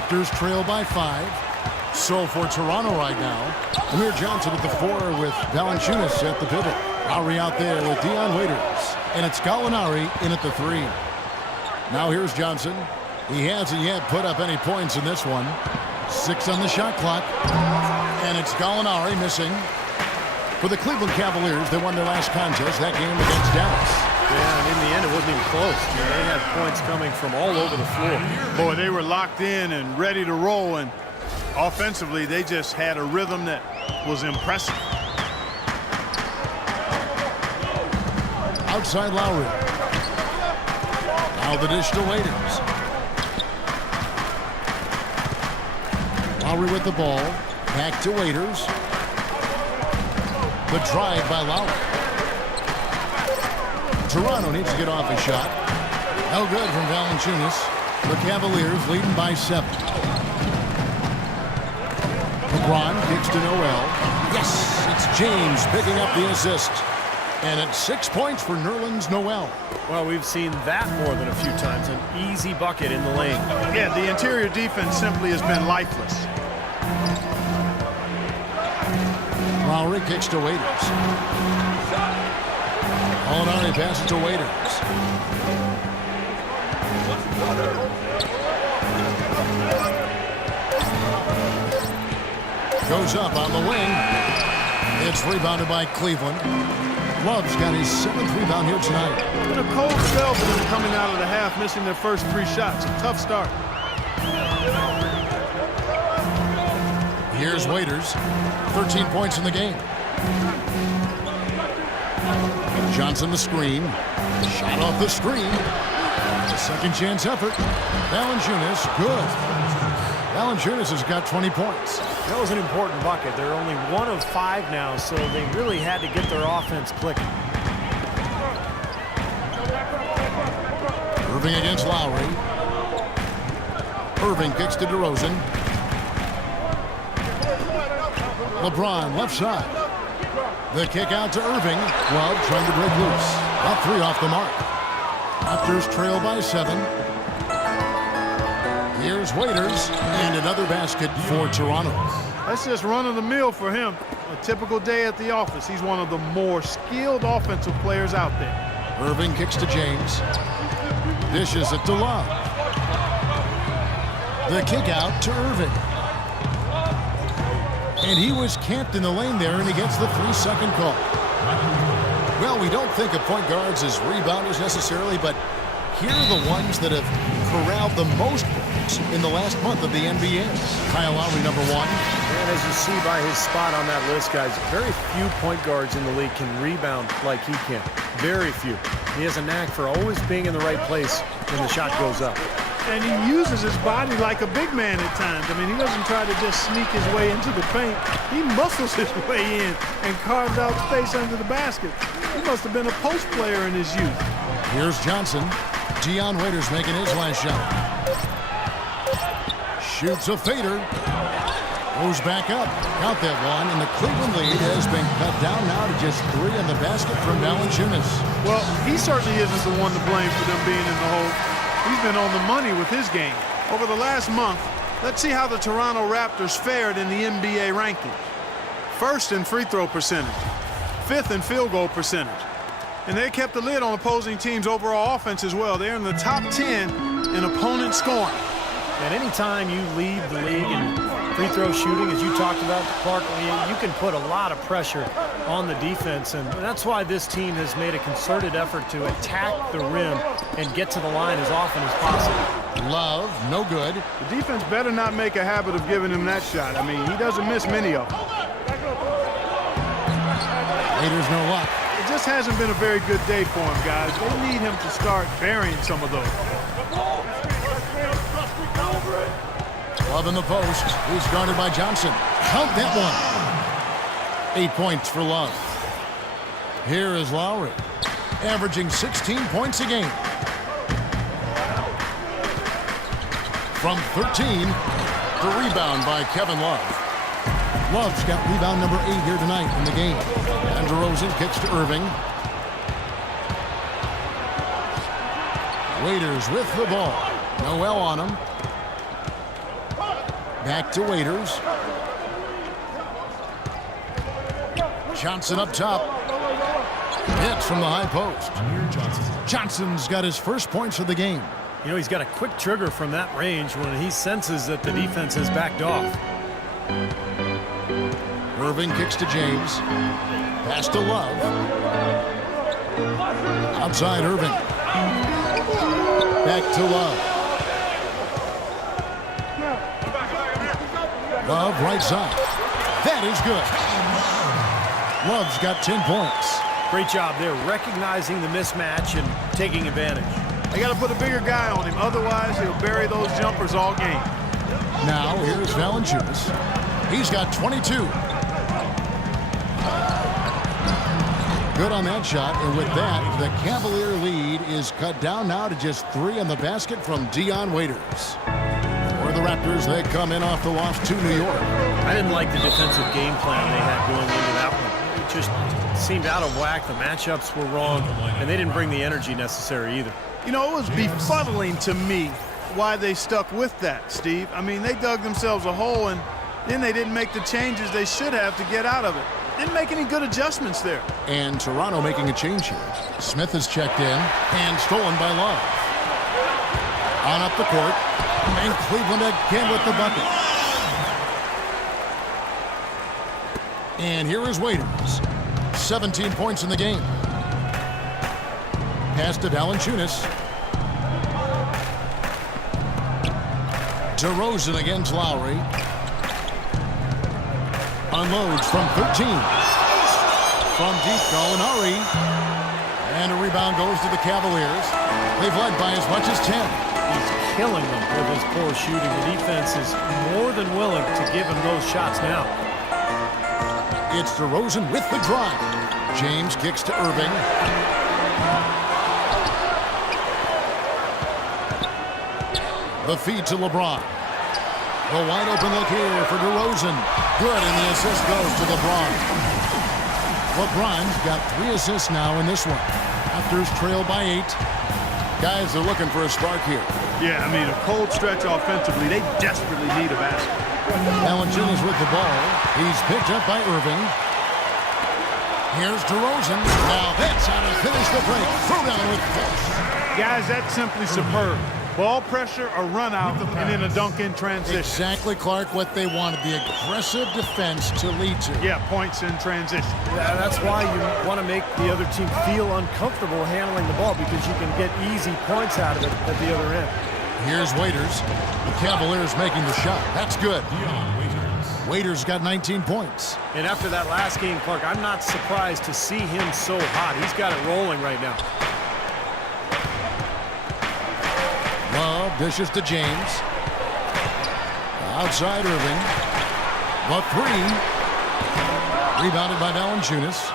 Raptors trail by 5. So for Toronto right now, Amir Johnson at the 4 with Valanciunas at the pivot. Lowry out there with Dion Waiters. And it's Gallinari in at the 3. Now here's Johnson. He hasn't yet put up any points in this one. 6 on the shot clock. And it's Gallinari missing. For the Cleveland Cavaliers, they won their last contest, that game against Dallas. Yeah, and in the end, it wasn't even close. They had points coming from all over the floor. Boy, they were locked in and ready to roll, and offensively, they just had a rhythm that was impressive. Outside Lowry. Now the dish to Waiters. Lowry with the ball. Back to Waiters. The drive by Lowry. Toronto needs to get off a shot. No good from Valanciunas. The Cavaliers leading by 7. LeBron kicks to Noel. Yes, it's James picking up the assist. And it's 6 points for Nerlens Noel. Well, we've seen that more than a few times. An easy bucket in the lane. Yeah, the interior defense simply has been lifeless. Lowry kicks to Waiters. Gallinari passes to Waiters. Goes up on the wing. It's rebounded by Cleveland. Love's got his 7th rebound here tonight. Been a cold spell for them coming out of the half, missing their first 3 shots. A tough start. Here's Waiters. 13 points in the game. Johnson the screen. Shot off the screen. A second chance effort. Valanciunas, good. Valanciunas has got 20 points. That was an important bucket. They're only 1 of 5 now, so they really had to get their offense clicking. Irving against Lowry. Irving kicks to DeRozan. LeBron left side. The kick out to Irving. Love trying to break loose. About 3 off the mark. Raptors trail by 7. Here's Waiters, and another basket for Toronto. That's just run-of-the-mill for him. A typical day at the office. He's one of the more skilled offensive players out there. Irving kicks to James. Dishes it to Love. The kick out to Irving. And he was camped in the lane there, and he gets the 3-second call. Well, we don't think of point guards as rebounders necessarily, but here are the ones that have corralled the most points in the last month of the NBA. Kyle Lowry, number 1. And as you see by his spot on that list, guys, very few point guards in the league can rebound like he can. Very few. He has a knack for always being in the right place when the shot goes up. And he uses his body like a big man at times. I mean, he doesn't try to just sneak his way into the paint. He muscles his way in and carves out space under the basket. He must have been a post player in his youth. Here's Johnson. Dion Waiters making his last shot. Shoots a fader. Goes back up. Count that one, and the Cleveland lead has been cut down now to just 3 in the basket from Valanciunas. Well, he certainly isn't the one to blame for them being in the hole. He's been on the money with his game. Over the last month, let's see how the Toronto Raptors fared in the NBA rankings. 1st in free throw percentage, 5th in field goal percentage. And they kept the lid on opposing teams' overall offense as well. They're in the top 10 in opponent scoring. And anytime you lead the league in free throw shooting, as you talked about, Clark, you can put a lot of pressure on the defense. And that's why this team has made a concerted effort to attack the rim and get to the line as often as possible. Love, no good. The defense better not make a habit of giving him that shot. I mean, he doesn't miss many of them. Waiters, no luck. It just hasn't been a very good day for him, guys. They need him to start burying some of those. Love in the post. He's guarded by Johnson. Count that one. 8 points for Love. Here is Lowry, averaging 16 points a game. From 13, the rebound by Kevin Love. Love's got rebound number 8 here tonight in the game. And DeRozan kicks to Irving. Waiters with the ball. Noel on him. Back to Waiters. Johnson up top. Hits from the high post. Johnson's got his first points of the game. You know, he's got a quick trigger from that range when he senses that the defense has backed off. Irving kicks to James. Pass to Love. Outside Irving. Back to Love. Love right side. That is good. Love's got 10 points. Great job there, recognizing the mismatch and taking advantage. They got to put a bigger guy on him. Otherwise, he'll bury those jumpers all game. Now, here's Valanciunas. He's got 22. Good on that shot, and with that, the Cavalier lead is cut down now to just 3 on the basket from Dion Waiters. For the Raptors, they come in off the loss to New York. I didn't like the defensive game plan they had going into that one. It just seemed out of whack. The matchups were wrong, and they didn't bring the energy necessary either. You know, it was befuddling to me why they stuck with that, Steve. I mean, they dug themselves a hole, and then they didn't make the changes they should have to get out of it. Didn't make any good adjustments there. And Toronto making a change here. Smith is checked in and stolen by Love. On up the court, and Cleveland again with the bucket. And here is Waiters. 17 points in the game. Pass to Valanciunas. DeRozan against Lowry. Unloads from 13. From deep, Gallinari. And a rebound goes to the Cavaliers. They've led by as much as 10. He's killing them with his poor shooting. The defense is more than willing to give him those shots now. It's DeRozan with the drive. James kicks to Irving. The feed to LeBron. The wide open look here for DeRozan. Good, and the assist goes to LeBron. LeBron's got 3 assists now in this one. Raptors trail by 8. Guys are looking for a spark here. Yeah, I mean, a cold stretch offensively. They desperately need a basket. Valanciunas with the ball. He's picked up by Irving. Here's DeRozan. Now that's how to finish the break. Throw down with force. Guys, that's simply superb. Ball pressure, a run out, and then a dunk in transition. Exactly, Clark, what they wanted. The aggressive defense to lead to. Yeah, points in transition. Yeah, that's why you want to make the other team feel uncomfortable handling the ball, because you can get easy points out of it at the other end. Here's Waiters. The Cavaliers making the shot. That's good. Waiters got 19 points. And after that last game, Clark, I'm not surprised to see him so hot. He's got it rolling right now. Love dishes to James. Outside Irving. The 3. Rebounded by Valanciunas.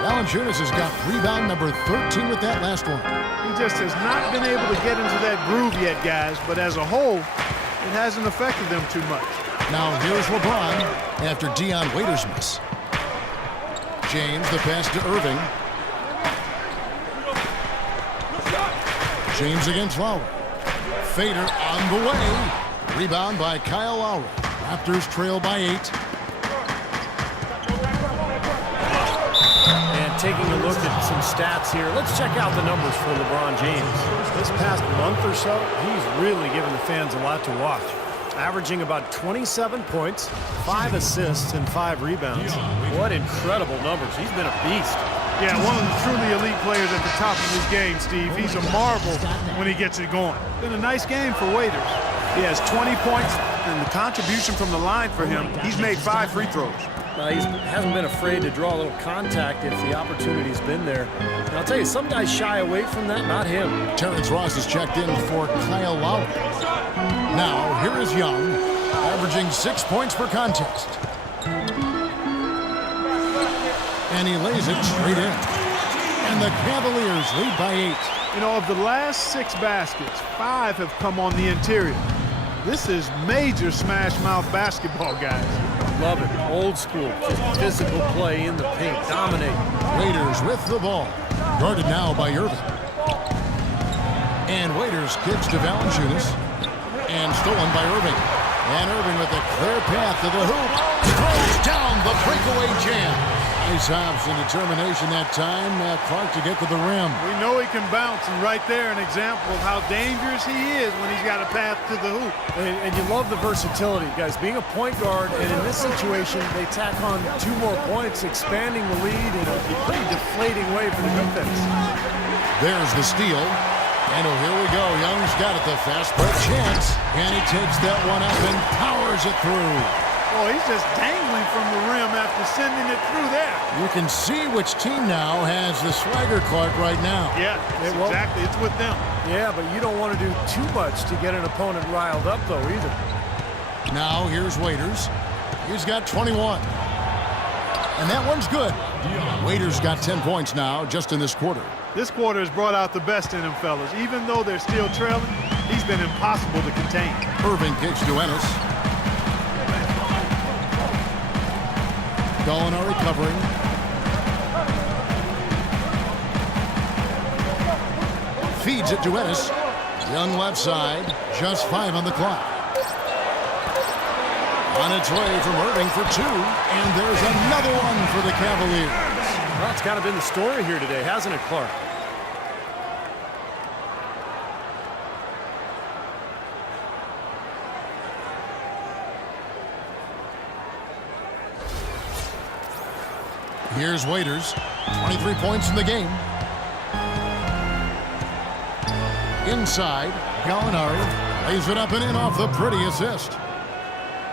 Valanciunas has got rebound number 13 with that last one. He just has not been able to get into that groove yet, guys. But as a whole, it hasn't affected them too much. Now here's LeBron after Dion Waiters' miss. James, the pass to Irving. James against Lowry. Fader on the way. Rebound by Kyle Lowry. Raptors trail by 8. And taking a look at some stats here, let's check out the numbers for LeBron James. This past month or so, he's really given the fans a lot to watch. Averaging about 27 points, 5 assists, and 5 rebounds. What incredible numbers. He's been a beast. Yeah, one of the truly elite players at the top of his game, Steve. He's a marvel when he gets it going. Been a nice game for Waiters. He has 20 points, and the contribution from the line for him, he's made 5 free throws. He hasn't been afraid to draw a little contact if the opportunity's been there. And I'll tell you, some guys shy away from that, not him. Terrence Ross is checked in for Kyle Lowry. Now, here is Young, averaging 6 points per contest. And he lays it straight in. And the Cavaliers lead by 8. You know, of the last 6 baskets, 5 have come on the interior. This is major smash mouth basketball, guys. Love it. Old school. Just physical play in the paint. Dominate. Waiters with the ball. Guarded now by Irving. And Waiters kicks to Valanciunas. And stolen by Irving. And Irving with a clear path to the hoop. Throws down the breakaway jam. Nice hops and determination that time. Clark to get to the rim. We know he can bounce, and right there an example of how dangerous he is when he's got a path to the hoop. And you love the versatility, guys. Being a point guard, and in this situation, they tack on 2 more points, expanding the lead in a pretty deflating way for the defense. There's the steal. And here we go. Young's got it, the fast break chance. And he takes that one up and powers it through. Boy, he's just dangling from the rim after sending it through there. You can see which team now has the swagger, Clark, right now. Yeah, exactly. It's with them. Yeah, but you don't want to do too much to get an opponent riled up, though, either. Now here's Waiters. He's got 21. And that one's good. Waiters got 10 points now just in this quarter. This quarter has brought out the best in him, fellas. Even though they're still trailing, he's been impossible to contain. Irving kicks to Ennis. Gallinari covering. Feeds it to Ennis. Young left side. Just 5 on the clock. On its way from Irving for 2. And there's another one for the Cavaliers. Well, it's kind of been the story here today, hasn't it, Clark? Here's Waiters. 23 points in the game. Inside, Gallinari lays it up and in off the pretty assist.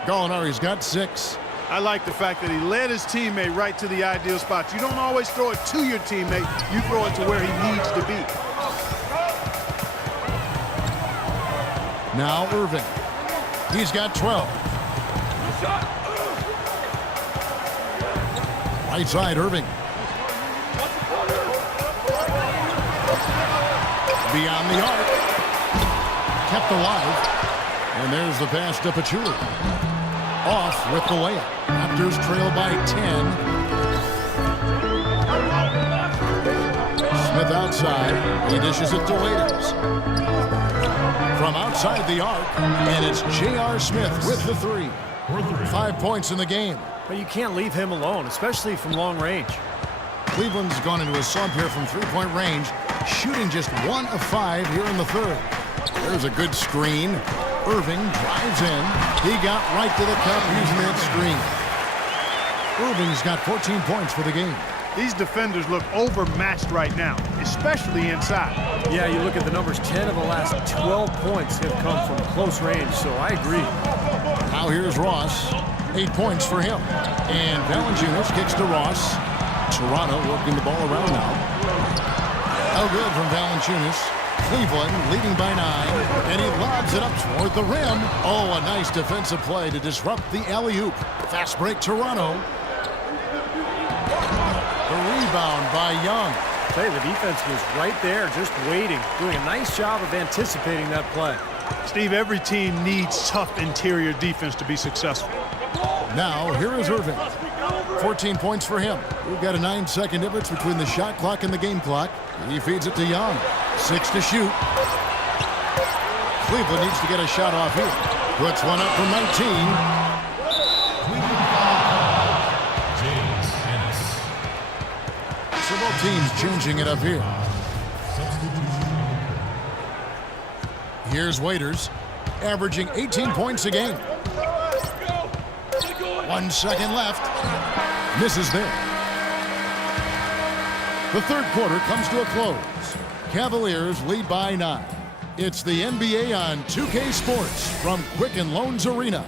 Gallinari's got 6. I like the fact that he led his teammate right to the ideal spot. You don't always throw it to your teammate. You throw it to where he needs to be. Now Irving. He's got 12. Right side, Irving. Beyond the arc. Kept alive. And there's the pass to Pachulia. Off with the layup. Raptors trail by 10. Smith outside. He dishes it to Waiters. From outside the arc. And it's J.R. Smith with the 3. 5 points in the game. But you can't leave him alone, especially from long range. Cleveland's gone into a slump here from 3-point range, shooting just 1 of 5 here in the third. There's a good screen. Irving drives in. He got right to the cup using that screen. Irving's got 14 points for the game. These defenders look overmatched right now, especially inside. Yeah, you look at the numbers. 10 of the last 12 points have come from close range, so I agree. Now here's Ross. 8 points for him. And Valanciunas kicks to Ross. Toronto working the ball around now. No good from Valanciunas. Cleveland leading by 9. And he lobs it up toward the rim. Oh, a nice defensive play to disrupt the alley-oop. Fast break Toronto. The rebound by Young. Hey, the defense was right there, just waiting, doing a nice job of anticipating that play. Steve, every team needs tough interior defense to be successful. Now, here is Irving. 14 points for him. We've got a 9-second difference between the shot clock and the game clock. He feeds it to Young. 6 to shoot. Cleveland needs to get a shot off here. Puts one up from 19. So both teams changing it up here. Here's Waiters, averaging 18 points a game. 1 second left. Misses there. The third quarter comes to a close. Cavaliers lead by 9. It's the NBA on 2K Sports from Quicken Loans Arena.